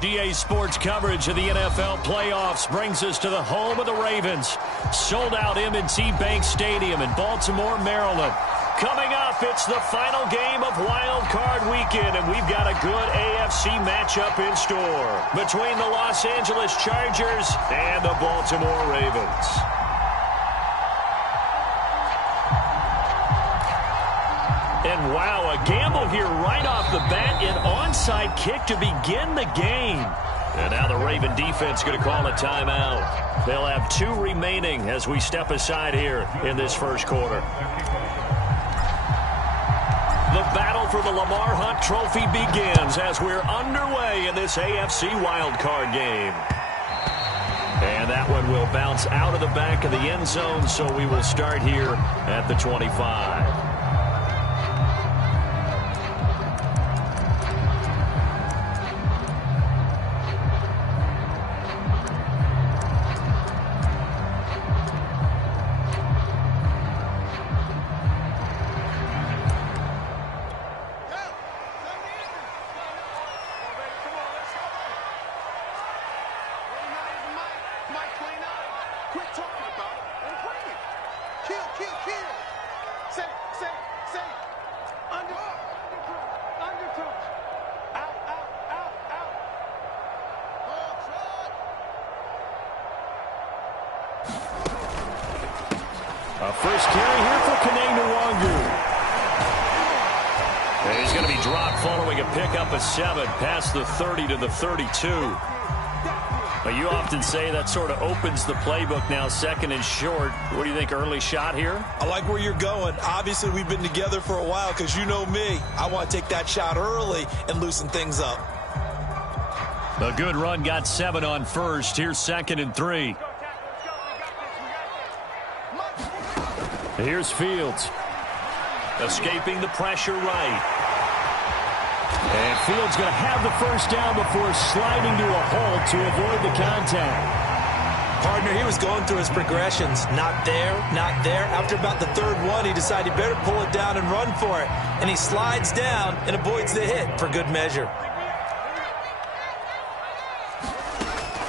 GA Sports coverage of the NFL playoffs brings us to the home of the Ravens. Sold out M&T Bank Stadium in Baltimore, Maryland. Coming up, it's the final game of Wild Card Weekend, and we've got a good AFC matchup in store between the Los Angeles Chargers and the Baltimore Ravens. And wow, a gamble here right off the bat, an onside kick to begin the game. And now the Raven defense going to call a timeout. They'll have 2 remaining as we step aside here in this first quarter. The battle for the Lamar Hunt Trophy begins as we're underway in this AFC wildcard game. And that one will bounce out of the back of the end zone, so we will start here at the 25. A first carry here for Kanay-Nwangu. And he's going to be dropped following a pickup of 7 past the 30 to the 32. But you often say that sort of opens the playbook now, second and short. What do you think, early shot here? I like where you're going. Obviously, we've been together for a while because you know me. I want to take that shot early and loosen things up. A good run got 7 on first. Here's second and 3. Here's Fields. Escaping the pressure right. And Fields going to have the first down before sliding to a halt to avoid the contact. Partner, he was going through his progressions. Not there, not there. After about the 3rd one, he decided he better pull it down and run for it. And he slides down and avoids the hit for good measure.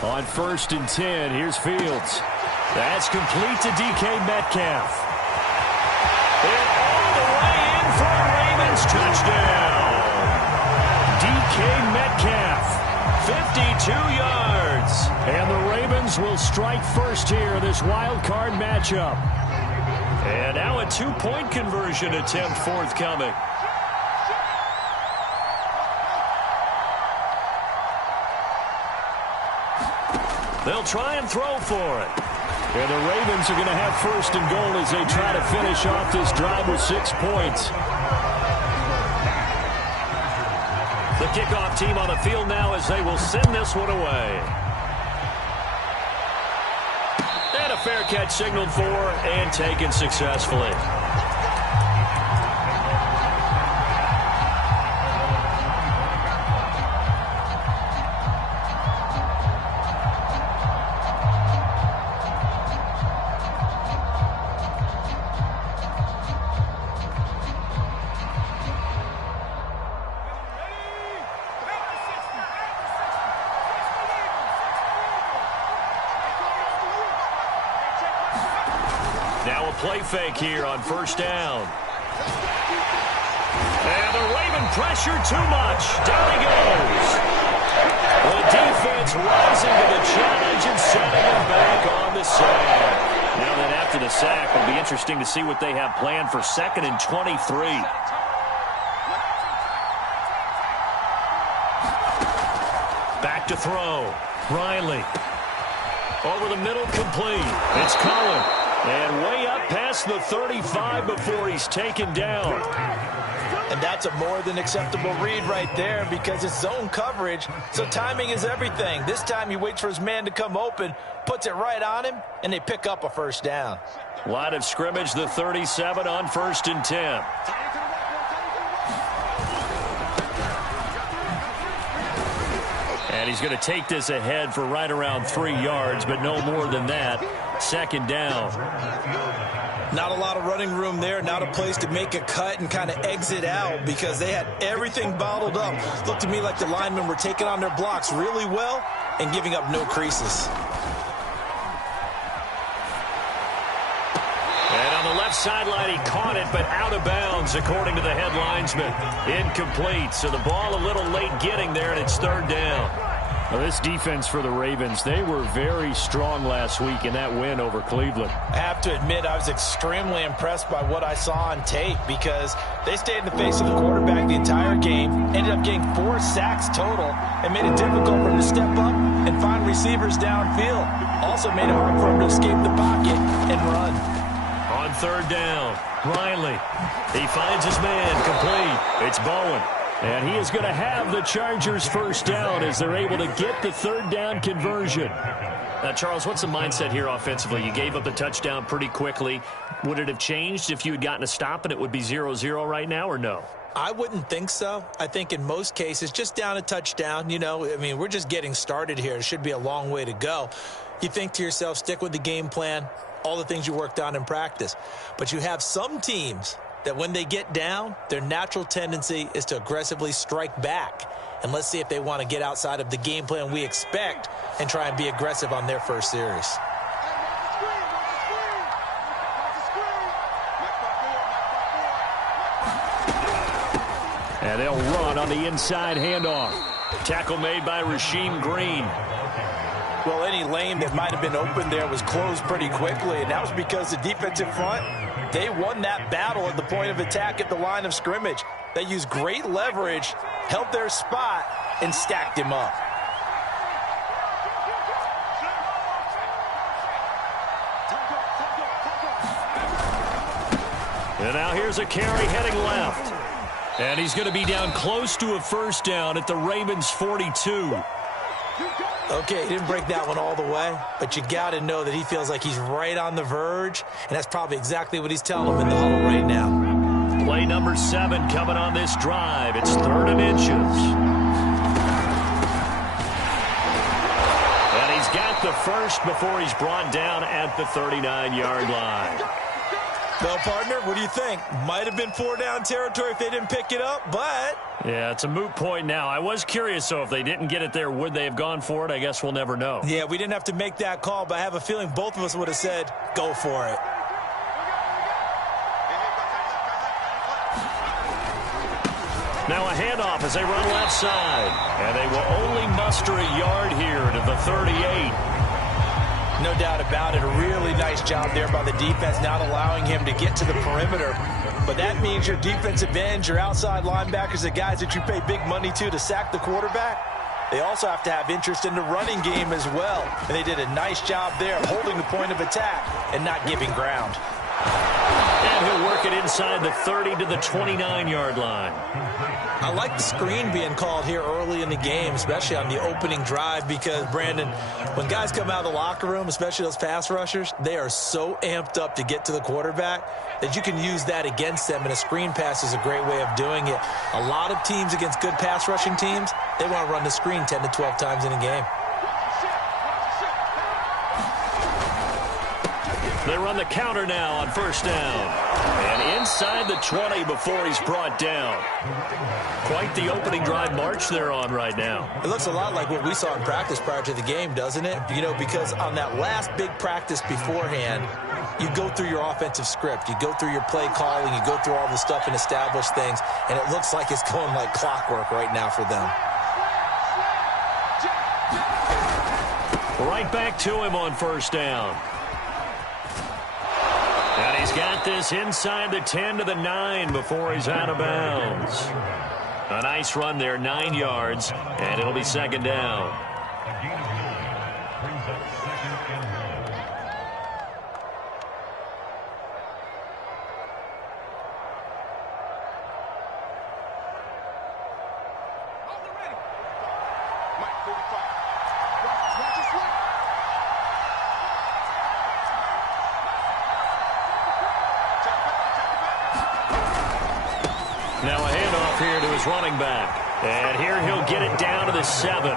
On 1st and 10, here's Fields. That's complete to DK Metcalf. And all the way in for a Ravens touchdown. DK Metcalf, 52 yards. And the Ravens will strike first here in this wild card matchup. And now a 2-point conversion attempt forthcoming. They'll try and throw for it. And the Ravens are going to have 1st and goal as they try to finish off this drive with 6 points. The kickoff team on the field now as they will send this one away. And a fair catch signaled for and taken successfully. Now a play fake here on 1st down. And the Raven pressure too much. Down he goes. The defense rising to the challenge and setting him back on the sack. Now that after the sack, it'll be interesting to see what they have planned for 2nd and 23. Back to throw. Riley. Over the middle, complete. It's Cullen. And way up past the 35 before he's taken down. And that's a more than acceptable read right there because it's zone coverage, so timing is everything. This time he waits for his man to come open, puts it right on him, and they pick up a 1st down. Line of scrimmage, the 37 on 1st and 10. And he's going to take this ahead for right around 3 yards, but no more than that. Second down. Not a lot of running room there, not a place to make a cut and kind of exit out because they had everything bottled up. Looked to me like the linemen were taking on their blocks really well and giving up no creases. And on the left sideline, he caught it, but out of bounds, according to the head linesman. Incomplete, so the ball a little late getting there, and it's third down. Well, this defense for the Ravens, they were very strong last week in that win over Cleveland. I have to admit, I was extremely impressed by what I saw on tape because they stayed in the face of the quarterback the entire game, ended up getting 4 sacks total, and made it difficult for him to step up and find receivers downfield. Also made it hard for him to escape the pocket and run. On third down, Riley. He finds his man, complete. It's Bowen. And he is going to have the Chargers first down as they're able to get the third down conversion. Now, Charles, what's the mindset here offensively? You gave up the touchdown pretty quickly. Would it have changed if you had gotten a stop and it would be 0-0 right now, or no? I wouldn't think so. I think in most cases, just down a touchdown, you know, I mean, we're just getting started here. It should be a long way to go. You think to yourself, stick with the game plan, all the things you worked on in practice. But you have some teams that when they get down, their natural tendency is to aggressively strike back. And let's see if they want to get outside of the game plan we expect and try and be aggressive on their first series. And they'll run on the inside handoff. Tackle made by Rasheem Green. Well, any lane that might have been open there was closed pretty quickly, and that was because the defensive front, they won that battle at the point of attack at the line of scrimmage. They used great leverage, held their spot, and stacked him up. And now here's a carry heading left. And he's going to be down close to a first down at the Ravens' 42. Okay, he didn't break that one all the way, but you got to know that he feels like he's right on the verge, and that's probably exactly what he's telling him in the huddle right now. Play number 7 coming on this drive. It's 3rd and inches. And he's got the first before he's brought down at the 39-yard line. Well, partner, what do you think? Might have been 4-down territory if they didn't pick it up, but... Yeah, it's a moot point now. I was curious, so if they didn't get it there, would they have gone for it? I guess we'll never know. Yeah, we didn't have to make that call, but I have a feeling both of us would have said, go for it. Now a handoff as they run left side. And they will only muster a yard here to the 38. No doubt about it. A really nice job there by the defense, not allowing him to get to the perimeter. But that means your defensive ends, your outside linebackers, the guys that you pay big money to sack the quarterback, they also have to have interest in the running game as well. And they did a nice job there of holding the point of attack and not giving ground. And he'll work it inside the 30 to the 29-yard line. I like the screen being called here early in the game, especially on the opening drive, because, Brandon, when guys come out of the locker room, especially those pass rushers, they are so amped up to get to the quarterback that you can use that against them, and a screen pass is a great way of doing it. A lot of teams against good pass rushing teams, they want to run the screen 10 to 12 times in a game. They run the counter now on first down. And inside the 20 before he's brought down. Quite the opening drive march they're on right now. It looks a lot like what we saw in practice prior to the game, doesn't it? You know, because on that last big practice beforehand, you go through your offensive script. You go through your play calling. You go through all the stuff and establish things. And it looks like it's going like clockwork right now for them. Right back to him on first down. And he's got this inside the 10 to the 9 before he's out of bounds. A nice run there, 9 yards, and it'll be second down. Now a handoff here to his running back. And here he'll get it down to the 7.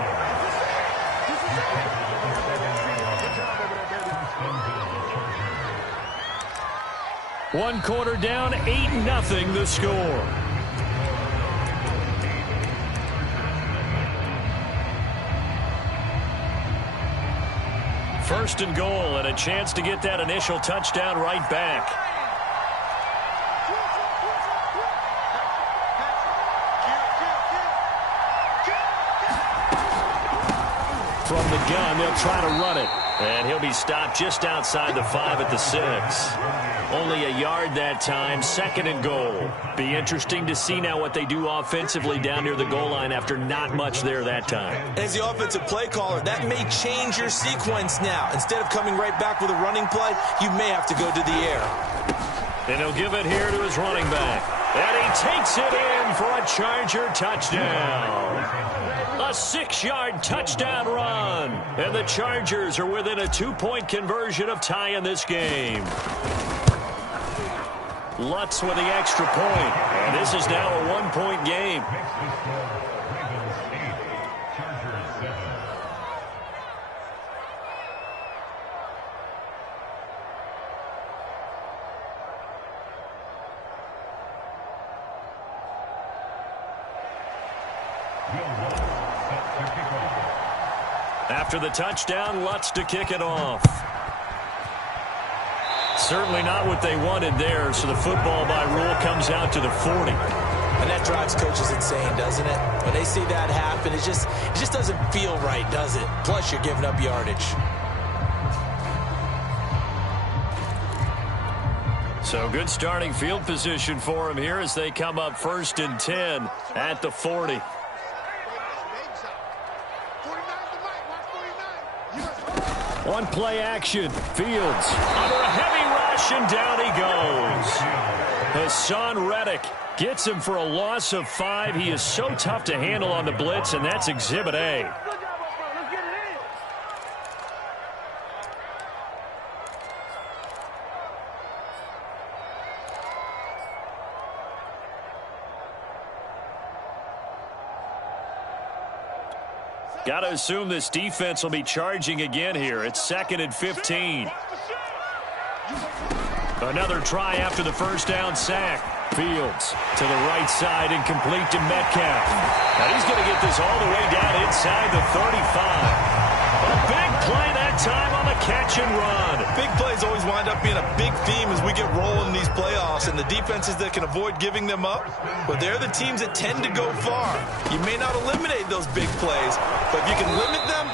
One quarter down, 8-0 the score. First and goal, and a chance to get that initial touchdown right back. From the gun, they'll try to run it. And he'll be stopped just outside the 5 at the 6. Only a yard that time, second and goal. Be interesting to see now what they do offensively down near the goal line after not much there that time. As the offensive play caller, that may change your sequence now. Instead of coming right back with a running play, you may have to go to the air. And he'll give it here to his running back. And he takes it in for a Charger touchdown. A 6-yard touchdown run. And the Chargers are within a 2-point conversion of tying this game. Lutz with the extra point. And this is now a 1-point game. After the touchdown, Lutz to kick it off. Certainly not what they wanted there, so the football by rule comes out to the 40. And that drives coaches insane, doesn't it? When they see that happen, it just doesn't feel right, does it? Plus, you're giving up yardage. So good starting field position for him here as they come up 1st and 10 at the 40. One play action. Fields under a heavy rush, and down he goes. Hassan Reddick gets him for a loss of 5. He is so tough to handle on the blitz, and that's Exhibit A. Got to assume this defense will be charging again here. It's 2nd and 15. Another try after the first down sack. Fields to the right side and complete to Metcalf. Now he's going to get this all the way down inside the 35. A big play that time on the catch and run. Big plays always wind up being a big theme as we get rolling in these playoffs, and the defenses that can avoid giving them up, but they're the teams that tend to go far. You may not eliminate those big plays, but if you can limit them,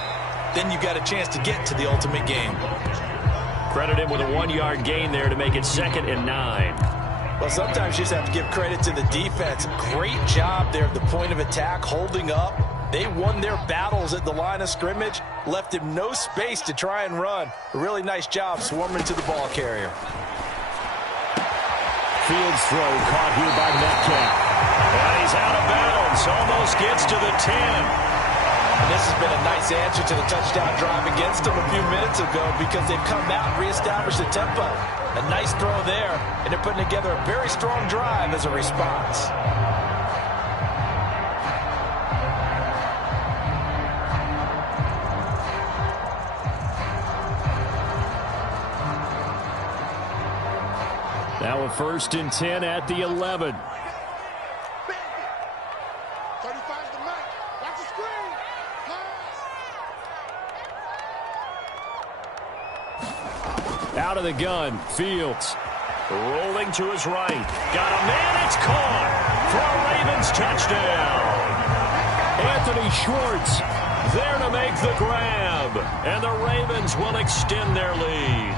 then you got a chance to get to the ultimate game. Credit him with a 1-yard gain there to make it 2nd and 9. Well, sometimes you just have to give credit to the defense. Great job there at the point of attack, holding up. They won their battles at the line of scrimmage, left him no space to try and run. A really nice job swarming to the ball carrier. Fields throw caught here by Metcalf. And he's out of bounds. Almost gets to the 10. And this has been a nice answer to the touchdown drive against them a few minutes ago because they've come out and reestablished the tempo. A nice throw there, and they're putting together a very strong drive as a response. Now a 1st and 10 at the 11. Out of the gun, Fields. Rolling to his right. Got a man, it's caught for a Ravens touchdown. Anthony Schwartz there to make the grab. And the Ravens will extend their lead.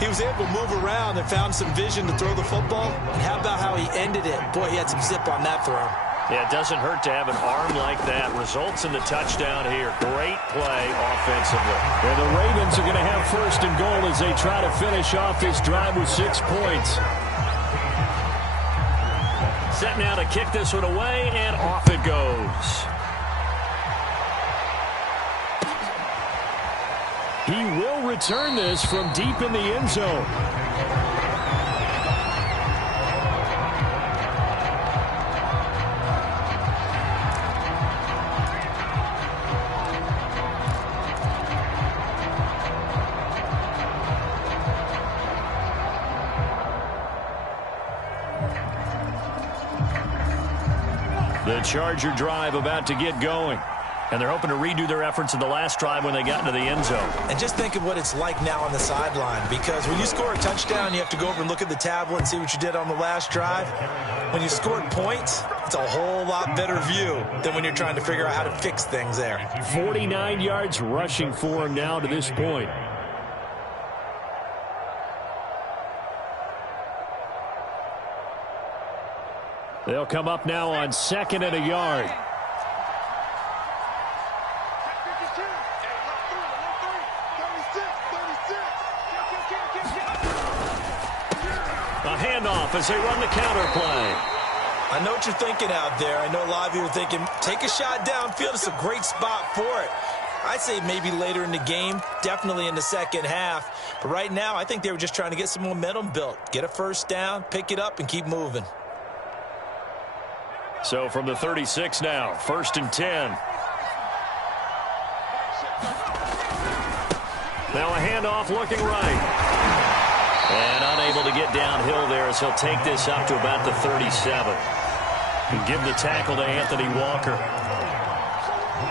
He was able to move around and found some vision to throw the football. And how about how he ended it? Boy, he had some zip on that throw. Yeah, it doesn't hurt to have an arm like that. Results in the touchdown here. Great play offensively. And the Ravens are going to have 1st and goal as they try to finish off this drive with 6 points. Set now to kick this one away, and off it goes. He will return this from deep in the end zone. The Charger drive about to get going. And they're hoping to redo their efforts in the last drive when they got into the end zone. And just think of what it's like now on the sideline, because when you score a touchdown, you have to go over and look at the tablet and see what you did on the last drive. When you scored points, it's a whole lot better view than when you're trying to figure out how to fix things there. 49 yards rushing for him now to this point. They'll come up now on 2nd and a yard. A handoff as they run the counter play. I know what you're thinking out there. I know a lot of you are thinking, take a shot downfield. It's a great spot for it. I'd say maybe later in the game, definitely in the second half. But right now, I think they were just trying to get some momentum built. Get a first down, pick it up, and keep moving. So from the 36 now, 1st and 10. Now a handoff looking right. And unable to get downhill there as he'll take this up to about the 37. And give the tackle to Anthony Walker.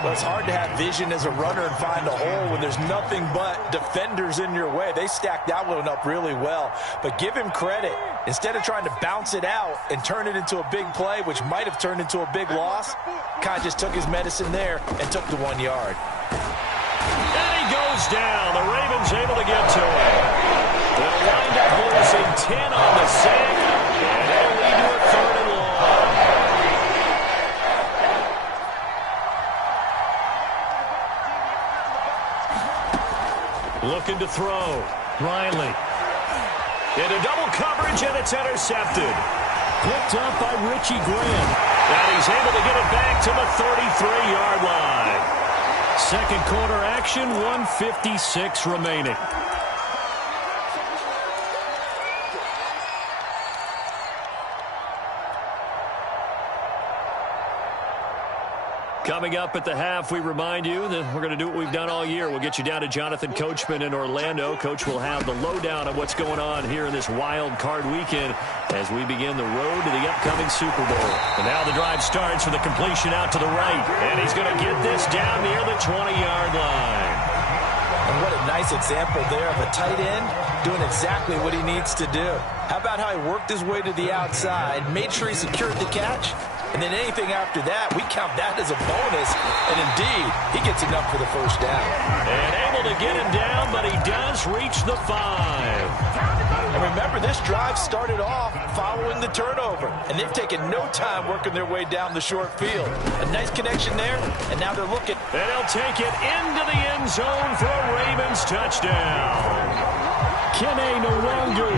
Well, it's hard to have vision as a runner and find a hole when there's nothing but defenders in your way. They stacked that one up really well. But give him credit. Instead of trying to bounce it out and turn it into a big play, which might have turned into a big loss, kind of just took his medicine there and took the 1 yard. And he goes down. The Ravens able to get to him. They'll wind up losing 10 on the sack, and they'll lead to a 3rd and long. Looking to throw. Riley. Into double coverage, and it's intercepted. Picked up by Richie Grant. And he's able to get it back to the 33-yard line. Second quarter action, 1:56 remaining. Coming up at the half, we remind you that we're going to do what we've done all year. We'll get you down to Jonathan Coachman in Orlando. Coach will have the lowdown of what's going on here in this wild card weekend as we begin the road to the upcoming Super Bowl. And now the drive starts with a completion out to the right. And he's going to get this down near the 20-yard line. And what a nice example there of a tight end doing exactly what he needs to do. How about how he worked his way to the outside, made sure he secured the catch, and then anything after that, we count that as a bonus. And indeed, he gets enough for the first down. And able to get him down, but he does reach the 5. And remember, this drive started off following the turnover. And they've taken no time working their way down the short field. A nice connection there, and now they're looking. And he'll take it into the end zone for a Ravens touchdown. Kene Nwangu.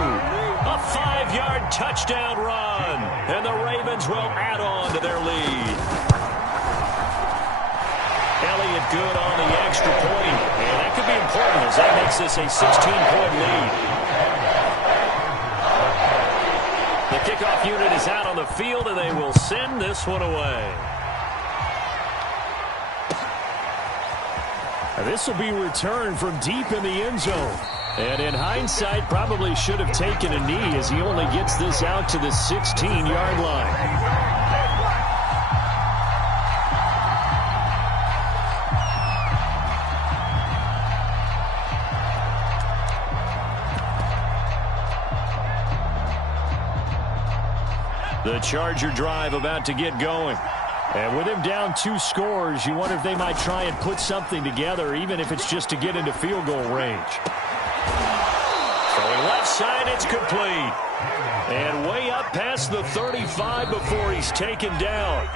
A 5-yard touchdown run. And the Ravens will add on to their lead. Elliott good on the extra point. And that could be important as that makes this a 16-point lead. The kickoff unit is out on the field, and they will send this one away. This will be returned from deep in the end zone. And in hindsight, probably should have taken a knee as he only gets this out to the 16-yard line. The Charger drive about to get going. And with him down 2 scores, you wonder if they might try and put something together, even if it's just to get into field goal range. Throwing left side, it's complete. And way up past the 35 before he's taken down.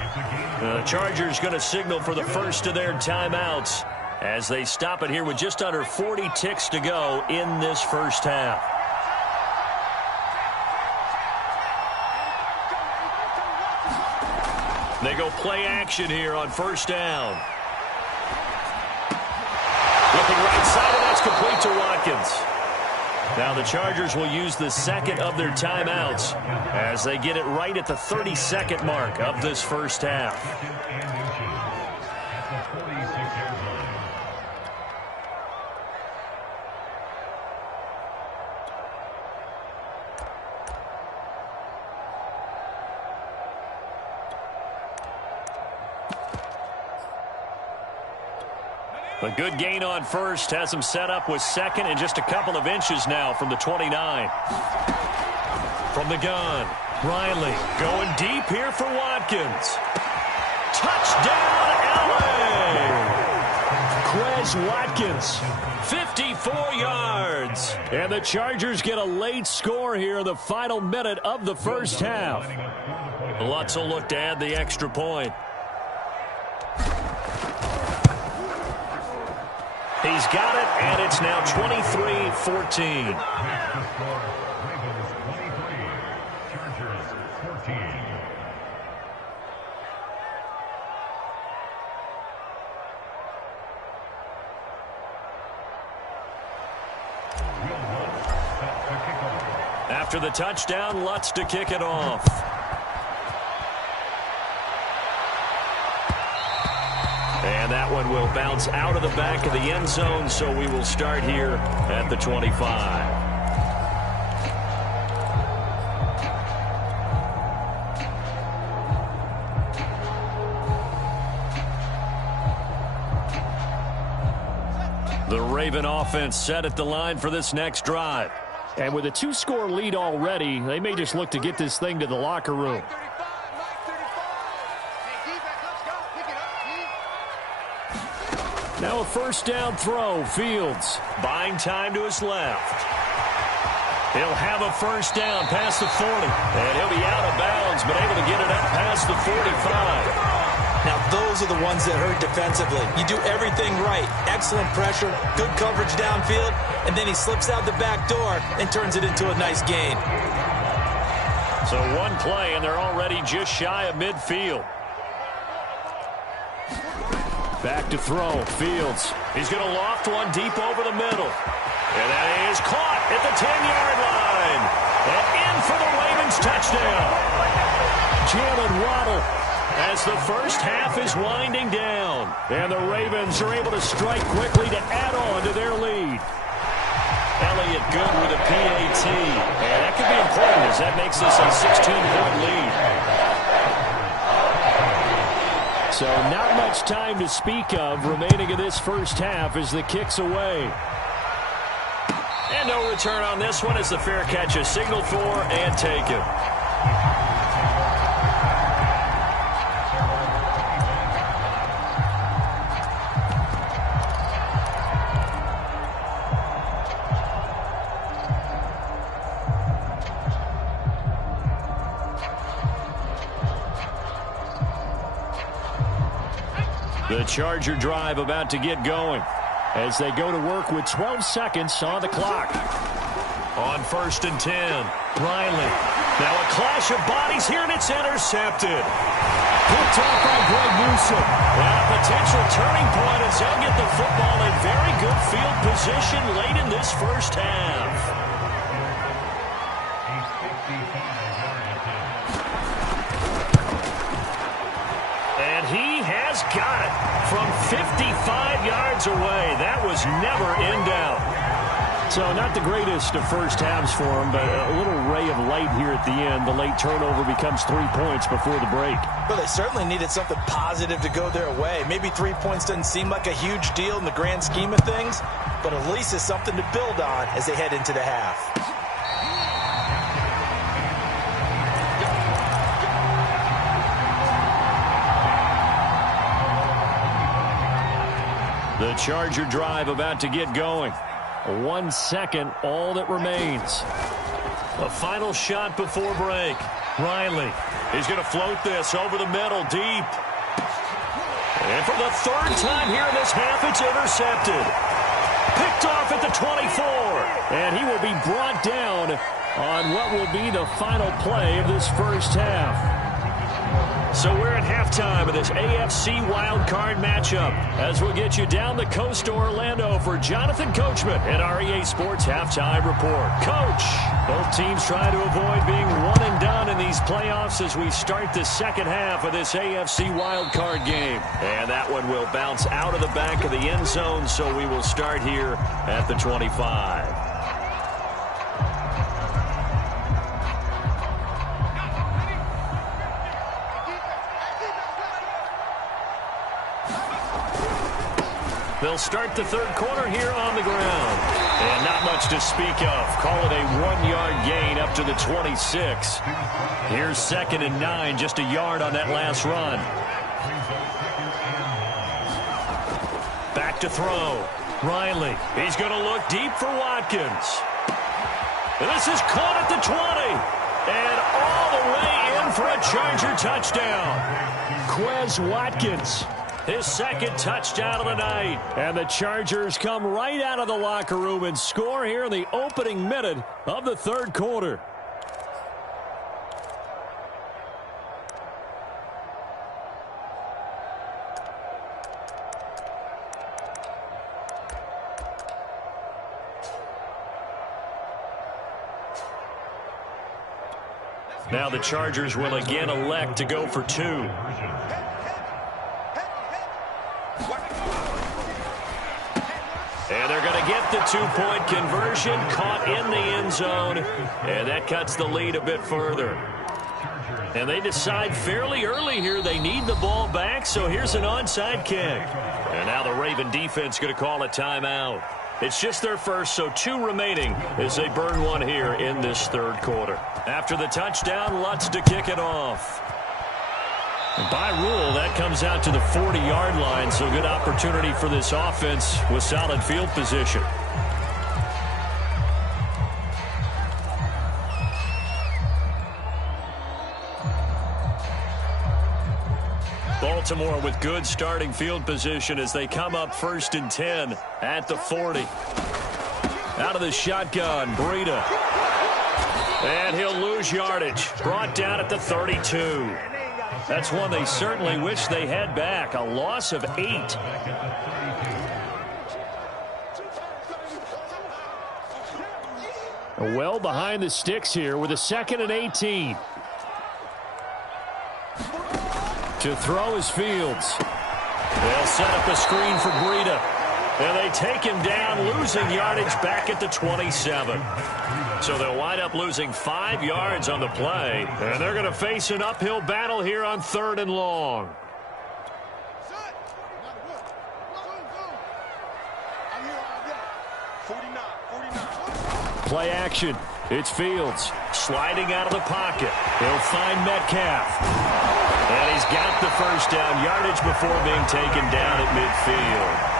The Chargers going to signal for the first of their timeouts as they stop it here with just under 40 ticks to go in this first half. They go play action here on first down. Looking right side, and that's complete to Watkins. Now the Chargers will use the second of their timeouts as they get it right at the 32nd mark of this first half. A good gain on first has him set up with second and just a couple of inches now from the 29. From the gun, Riley going deep here for Watkins. Touchdown, L.A. Quez Watkins, 54 yards. And the Chargers get a late score here in the final minute of the first half. Lutz will look to add the extra point. He's got it, and it's now 23-14. After the touchdown, Lutz to kick it off. And that one will bounce out of the back of the end zone, so we will start here at the 25. The Raven offense set at the line for this next drive. And with a 2-score lead already, they may just look to get this thing to the locker room. Now a first down throw, Fields. Buying time to his left. He'll have a first down past the 40. And he'll be out of bounds, but able to get it up past the 45. Now, those are the ones that hurt defensively. You do everything right. Excellent pressure, good coverage downfield, and then he slips out the back door and turns it into a nice gain. So one play, and they're already just shy of midfield. Back to throw, Fields. He's going to loft one deep over the middle. And that is caught at the 10-yard line. And in for the Ravens touchdown. Jalen Waddle. As the first half is winding down. And the Ravens are able to strike quickly to add on to their lead. Elliott good with a PAT. And that could be important as that makes this a 16-point lead. So not much time to speak of remaining in this first half as the kick's away. And no return on this one as the fair catch is signaled for and taken. The Charger drive about to get going as they go to work with 12 seconds on the clock. On 1st and 10, Riley. Now a clash of bodies here, and it's intercepted. Picked off by Greg Newsome. And a potential turning point as they'll get the football in very good field position late in this first half. And he has got it from 55 yards away. That was never in doubt. So not the greatest of first halves for him, but a little ray of light here at the end. The late turnover becomes 3 points before the break. Well, they certainly needed something positive to go their way. Maybe 3 points doesn't seem like a huge deal in the grand scheme of things, but at least it's something to build on as they head into the half. The Charger drive about to get going. 1 second, all that remains. A final shot before break. Riley is going to float this over the middle deep. And for the third time here in this half, it's intercepted. Picked off at the 24. And he will be brought down on what will be the final play of this first half. So we're at halftime of this AFC wildcard matchup as we'll get you down the coast to Orlando for Jonathan Coachman at our EA Sports Halftime Report. Coach, both teams trying to avoid being one and done in these playoffs as we start the second half of this AFC wildcard game. And that one will bounce out of the back of the end zone, so we will start here at the 25. They'll start the third quarter here on the ground. And not much to speak of. Call it a 1-yard gain up to the 26. Here's 2nd and 9, just a yard on that last run. Back to throw. Riley. He's going to look deep for Watkins. And this is caught at the 20. And all the way in for a Charger touchdown. Quez Watkins. His 2nd touchdown of the night. And the Chargers come right out of the locker room and score here in the opening minute of the third quarter. Now the Chargers will again elect to go for 2. And they're going to get the 2-point conversion, caught in the end zone, and that cuts the lead a bit further. And they decide fairly early here they need the ball back, so here's an onside kick. And now the Raven defense going to call a timeout. It's just their first, so 2 remaining as they burn one here in this third quarter. After the touchdown, Lutz to kick it off. And by rule, that comes out to the 40-yard line, so good opportunity for this offense with solid field position. Baltimore with good starting field position as they come up 1st and 10 at the 40. Out of the shotgun, Breida. And he'll lose yardage. Brought down at the 32. That's one they certainly wish they had back. A loss of 8. Well behind the sticks here with a 2nd and 18. To throw is Fields. They'll set up a screen for Breida. And they take him down, losing yardage back at the 27. So they'll wind up losing 5 yards on the play. And they're going to face an uphill battle here on 3rd and long. Play action. It's Fields sliding out of the pocket. He'll find Metcalf. And he's got the first down, yardage before being taken down at midfield.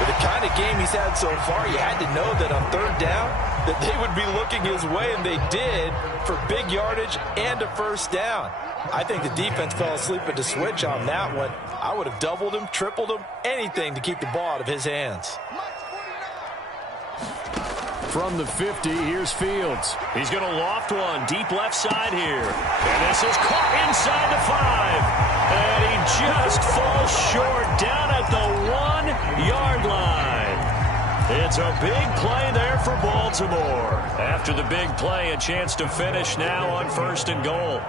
With the kind of game he's had so far, you had to know that on 3rd down that they would be looking his way, and they did, for big yardage and a first down. I think the defense fell asleep at the switch on that one. I would have doubled him, tripled him, anything to keep the ball out of his hands. From the 50, here's Fields. He's going to loft one deep left side here. And this is caught inside the 5. And he just falls short down at the 1-yard line. It's a big play there for Baltimore. After the big play, a chance to finish now on 1st and goal.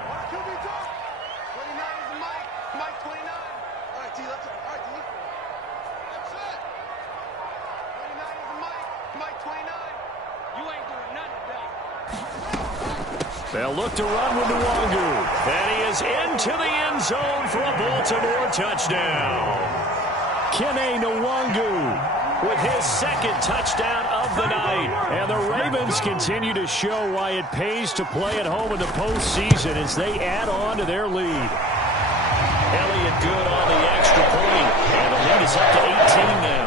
They'll look to run with Nwangu. And he is into the end zone for a Baltimore touchdown. Kene Nwangu with his 2nd touchdown of the night. And the Ravens continue to show why it pays to play at home in the postseason as they add on to their lead. Elliott good on the extra point. And the lead is up to 18 now.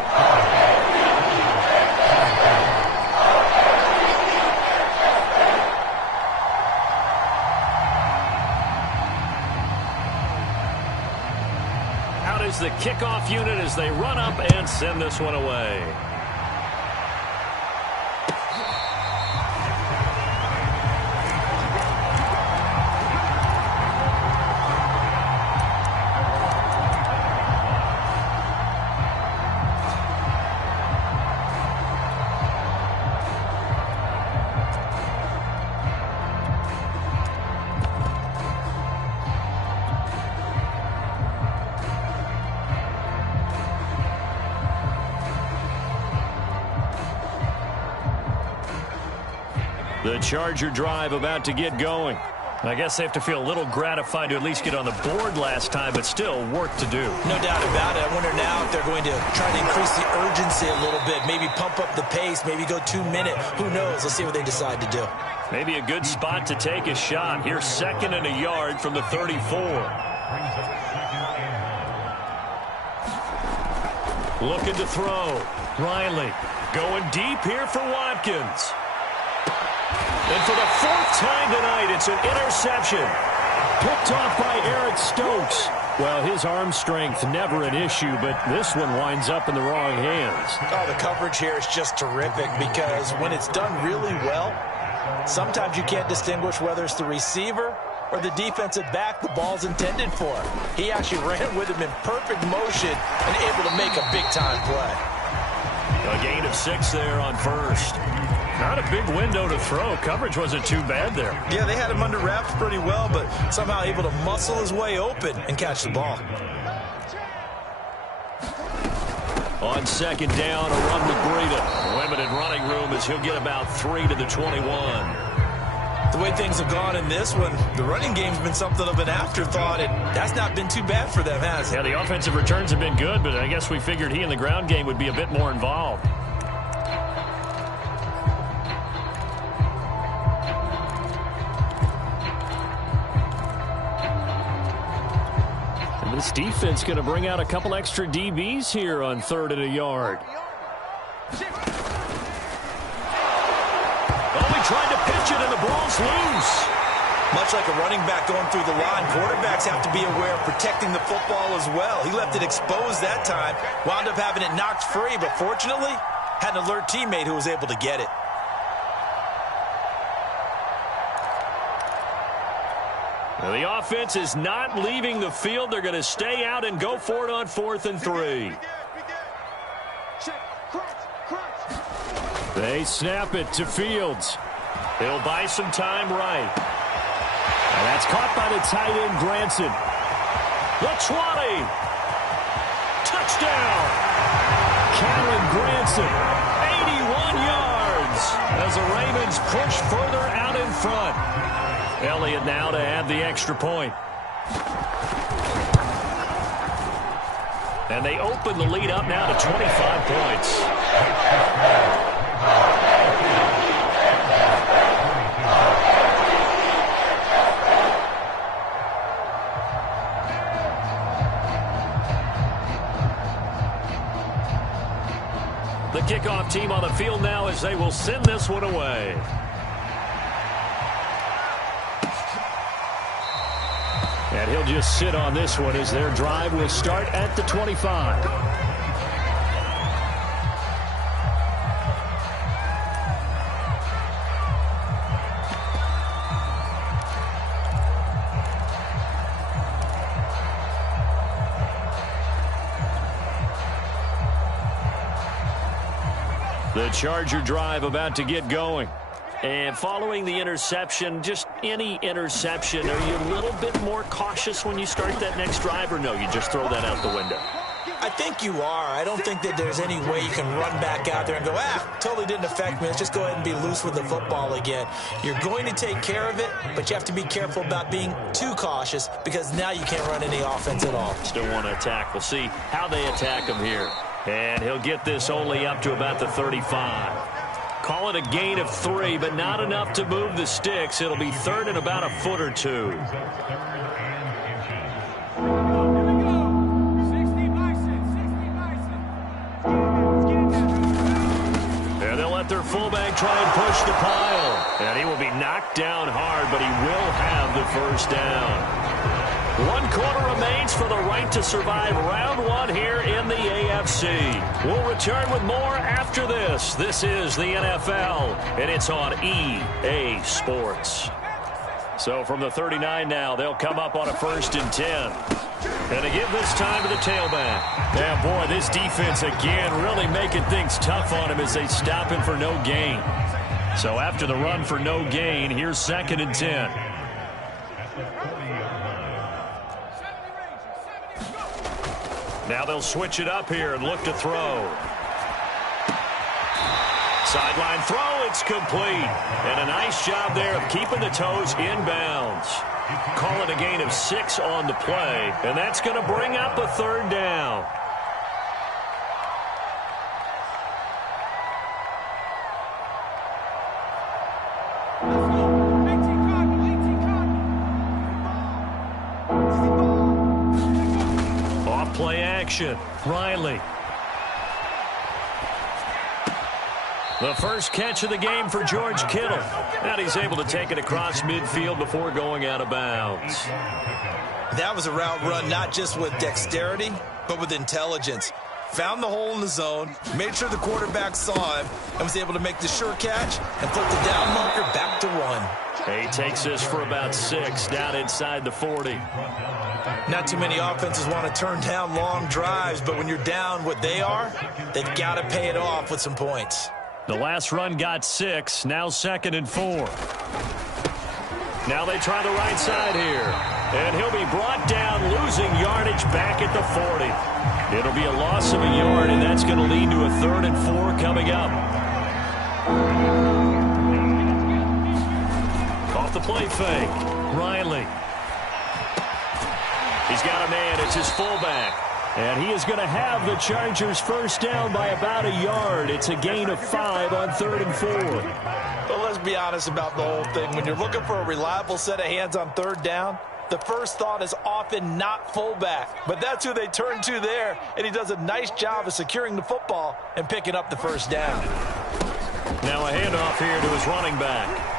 The kickoff unit as they run up and send this one away. The Charger drive about to get going. I guess they have to feel a little gratified to at least get on the board last time, but still work to do. No doubt about it. I wonder now if they're going to try to increase the urgency a little bit, maybe pump up the pace, maybe go 2 minute. Who knows? Let's see what they decide to do. Maybe a good spot to take a shot. Here's 2nd and a yard from the 34. Looking to throw. Riley going deep here for Watkins. And for the 4th time tonight, it's an interception. Picked off by Eric Stokes. Well, his arm strength never an issue, but this one winds up in the wrong hands. Oh, the coverage here is just terrific because when it's done really well, sometimes you can't distinguish whether it's the receiver or the defensive back the ball's intended for. He actually ran with him in perfect motion and able to make a big-time play. A gain of 6 there on 1st. Not a big window to throw. Coverage wasn't too bad there. Yeah, they had him under wraps pretty well, but somehow able to muscle his way open and catch the ball. On 2nd down, a run with Breida. Limited running room as he'll get about 3 to the 21. The way things have gone in this one, the running game's been something of an afterthought, and that's not been too bad for them, has it? Yeah, the offensive returns have been good, but I guess we figured he in the ground game would be a bit more involved. This defense going to bring out a couple extra DBs here on 3rd and a yard. Oh, he tried to pitch it and the ball's loose. Much like a running back going through the line, quarterbacks have to be aware of protecting the football as well. He left it exposed that time, wound up having it knocked free, but fortunately had an alert teammate who was able to get it. The offense is not leaving the field. They're going to stay out and go for it on 4th and 3. They snap it to Fields. He'll buy some time right. And that's caught by the tight end, Granson. The 20. Touchdown. Karen Granson, 81 yards as the Ravens push further out in front. Elliott now to add the extra point. And they open the lead up now to 25 points. The kickoff team on the field now as they will send this one away. And he'll just sit on this one as their drive will start at the 25. The Charger drive about to get going. And following the interception, just any interception, are you a little bit more cautious when you start that next drive, or no, you just throw that out the window? I think you are. I don't think that there's any way you can run back out there and go, totally didn't affect me. Let's just go ahead and be loose with the football again. You're going to take care of it, but you have to be careful about being too cautious because now you can't run any offense at all. Still want to attack. We'll see how they attack him here. And he'll get this only up to about the 35. Call it a gain of 3, but not enough to move the sticks. It'll be 3rd and about a foot or 2. And they'll let their fullback try and push the pile. And he will be knocked down hard, but he will have the first down. 1 quarter remains for the right to survive round 1 here in the AFC. We'll return with more after this. This is the NFL, and it's on EA Sports. So from the 39 now, they'll come up on a 1st and 10. And to give this time to the tailback. Yeah, boy, this defense again really making things tough on him as they stop him for no gain. So after the run for no gain, here's 2nd and 10. Now they'll switch it up here and look to throw. Sideline throw, it's complete. And a nice job there of keeping the toes in bounds. Call it a gain of 6 on the play, and that's going to bring up a third down. Off play action, Riley. The first catch of the game for George Kittle. And he's able to take it across midfield before going out of bounds. That was a route run not just with dexterity, but with intelligence. Found the hole in the zone, made sure the quarterback saw him, and was able to make the sure catch and flip the down marker back to 1. He takes this for about 6 down inside the 40. Not too many offenses want to turn down long drives, but when you're down what they are, they've got to pay it off with some points. The last run got 6, now 2nd and 4. Now they try the right side here. And he'll be brought down, losing yardage back at the 40. It'll be a loss of a yard, and that's going to lead to a 3rd and 4 coming up. Off the play fake, Riley. He's got a man, it's his fullback. And he is going to have the Chargers first down by about a yard. It's a gain of 5 on 3rd and 4. But let's be honest about the whole thing. When you're looking for a reliable set of hands on 3rd down, the first thought is often not fullback. But that's who they turn to there, and he does a nice job of securing the football and picking up the first down. Now a handoff here to his running back.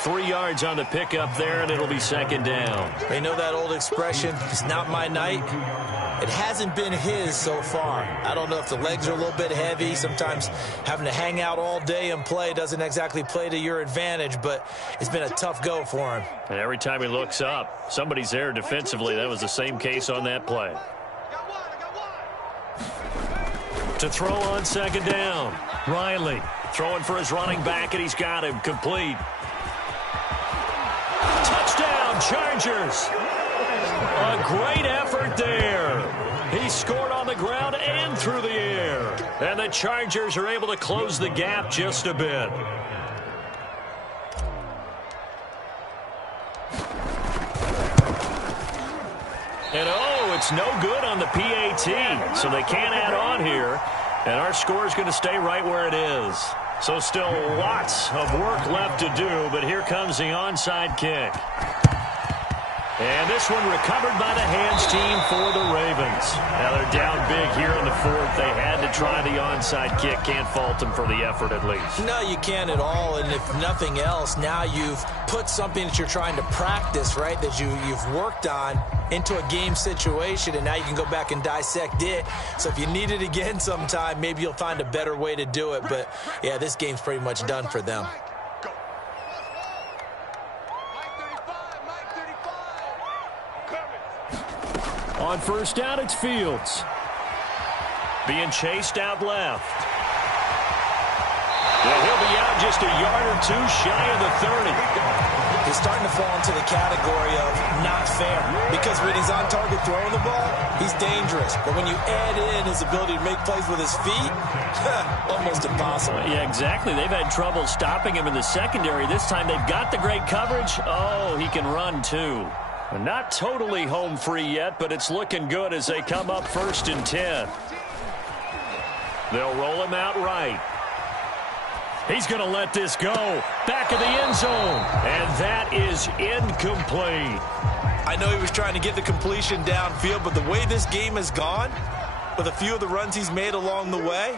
3 yards on the pickup there, and it'll be 2nd down. They know that old expression, it's not my night. It hasn't been his so far. I don't know if the legs are a little bit heavy. Sometimes having to hang out all day and play doesn't exactly play to your advantage, but it's been a tough go for him. And every time he looks up, somebody's there defensively. That was the same case on that play. To throw on 2nd down, Riley throwing for his running back, and he's got him complete. Touchdown, Chargers. A great effort there. He scored on the ground and through the air. And the Chargers are able to close the gap just a bit. And oh, it's no good on the PAT. So they can't add on here. And our score is going to stay right where it is. So still lots of work left to do, but here comes the onside kick. And this one recovered by the hands team for the Ravens. Now they're down big here in the 4th. They had to try the onside kick. Can't fault them for the effort at least. No, you can't at all. And if nothing else, now you've put something that you're trying to practice, right, that you've worked on into a game situation, and now you can go back and dissect it. So if you need it again sometime, maybe you'll find a better way to do it. But, yeah, this game's pretty much done for them. On first down, it's Fields. Being chased out left. Yeah, he'll be out just a yard or 2 shy of the 30. He's starting to fall into the category of not fair, because when he's on target throwing the ball, he's dangerous. But when you add in his ability to make plays with his feet, almost impossible. Yeah, exactly. They've had trouble stopping him in the secondary. This time they've got the great coverage. Oh, he can run too. Not totally home free yet, but it's looking good as they come up 1st and 10. They'll roll him out right. He's going to let this go. Back of the end zone. And that is incomplete. I know he was trying to get the completion downfield, but the way this game has gone, with a few of the runs he's made along the way,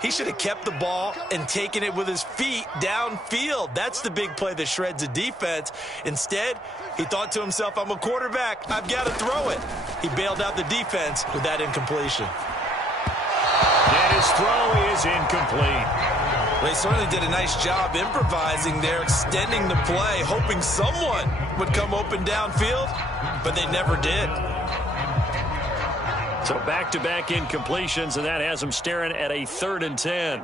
he should have kept the ball and taken it with his feet downfield. That's the big play that shreds a defense. Instead, he thought to himself, I'm a quarterback. I've got to throw it. He bailed out the defense with that incompletion. And his throw is incomplete. Well, he certainly did a nice job improvising there, extending the play, hoping someone would come open downfield, but they never did. So back-to-back incompletions, and that has him staring at a 3rd and 10.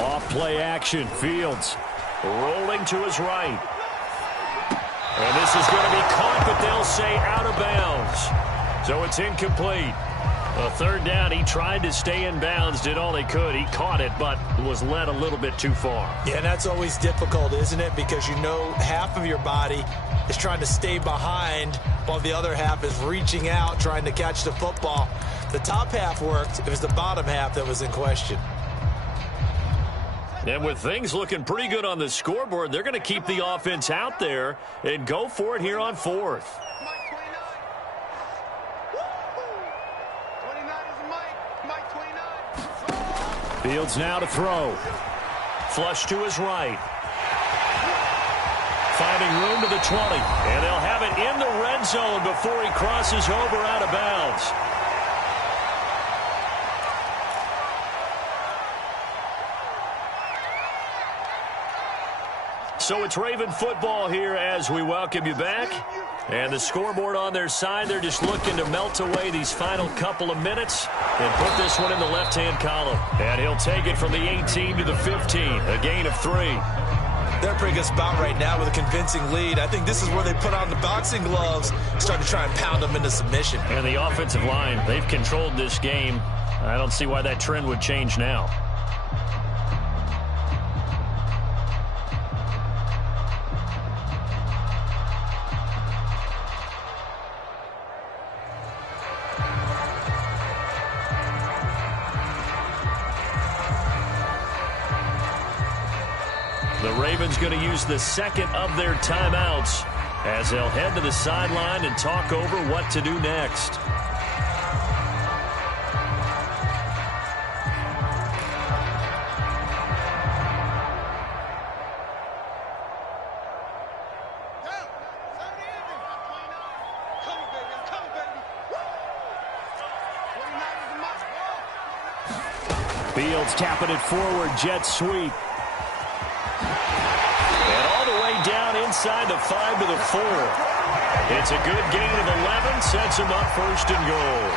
Off play action, Fields rolling to his right. And this is going to be caught, but they'll say out of bounds. So it's incomplete. A third down, he tried to stay in bounds, did all he could. He caught it, but was led a little bit too far. Yeah, and that's always difficult, isn't it? Because you know half of your body is trying to stay behind while the other half is reaching out, trying to catch the football. The top half worked. It was the bottom half that was in question. And with things looking pretty good on the scoreboard, they're going to keep the offense out there and go for it here on fourth. Fields now to throw. Flush to his right. Finding room to the 20. And they'll have it in the red zone before he crosses over out of bounds. So it's Raven football here as we welcome you back. And the scoreboard on their side, they're just looking to melt away these final couple of minutes and put this one in the left-hand column. And he'll take it from the 18 to the 15, a gain of 3. They're in a pretty good spot right now with a convincing lead. I think this is where they put on the boxing gloves, start to try and pound them into submission. And the offensive line, they've controlled this game. I don't see why that trend would change now. The Ravens going to use the second of their timeouts as they'll head to the sideline and talk over what to do next. Fields tapping it forward, jet sweep. Down inside the 5 to the 4. It's a good gain of 11, sets him up first and goal.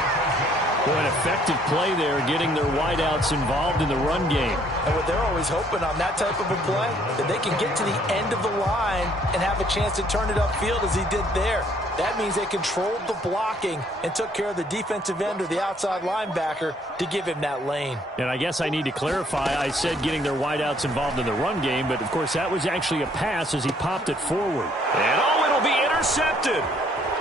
Boy, an effective play there, getting their wideouts involved in the run game. And what they're always hoping on that type of a play, that they can get to the end of the line and have a chance to turn it upfield as he did there. That means they controlled the blocking and took care of the defensive end or the outside linebacker to give him that lane. And I guess I need to clarify, I said getting their wideouts involved in the run game, but of course that was actually a pass as he popped it forward. And it'll be intercepted.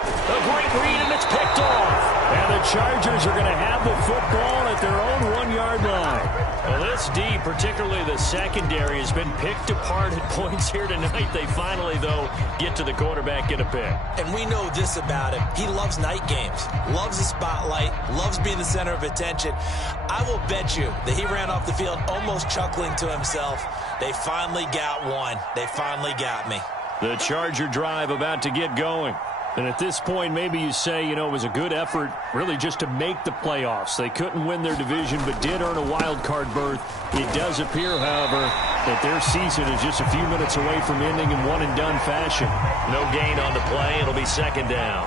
A great read, and it's picked off. And the Chargers are going to have the football at their own 1-yard line. Well, this D, particularly the secondary, has been picked apart at points here tonight. They finally, though, get to the quarterback, get a pick. And we know this about him. He loves night games, loves the spotlight, loves being the center of attention. I will bet you that he ran off the field almost chuckling to himself. They finally got one. They finally got me. The Charger drive about to get going. And at this point, maybe you say, it was a good effort really just to make the playoffs. They couldn't win their division, but did earn a wild card berth. It does appear, however, that their season is just a few minutes away from ending in one-and-done fashion. No gain on the play. It'll be second down.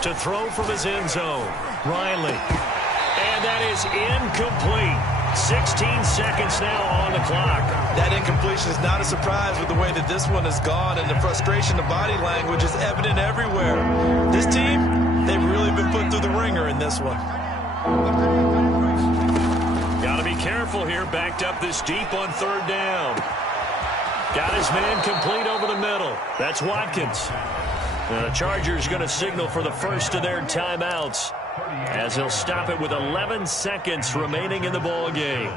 To throw from his end zone, Riley. And that is incomplete. 16 seconds now on the clock. That incompletion is not a surprise with the way that this one has gone, and the frustration of body language is evident everywhere. This team, they've really been put through the ringer in this one. Got to be careful here, backed up this deep on third down. Got his man complete over the middle. That's Watkins. And the Chargers going to signal for the first of their timeouts, as he'll stop it with 11 seconds remaining in the ball game.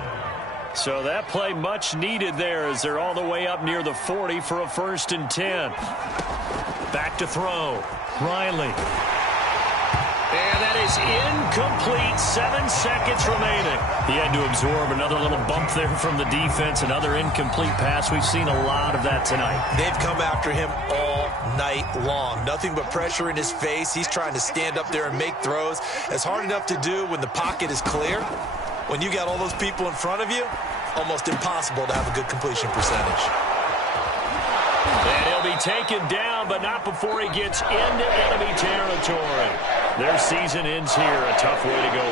So that play much needed there as they're all the way up near the 40 for a 1st and 10. Back to throw. Riley. And that is incomplete. 7 seconds remaining. He had to absorb another little bump there from the defense. Another incomplete pass. We've seen a lot of that tonight. They've come after him all night long. Nothing but pressure in his face. He's trying to stand up there and make throws. It's hard enough to do when the pocket is clear. When you got all those people in front of you, almost impossible to have a good completion percentage. And he'll be taken down, but not before he gets into enemy territory. Their season ends here. A tough way to go.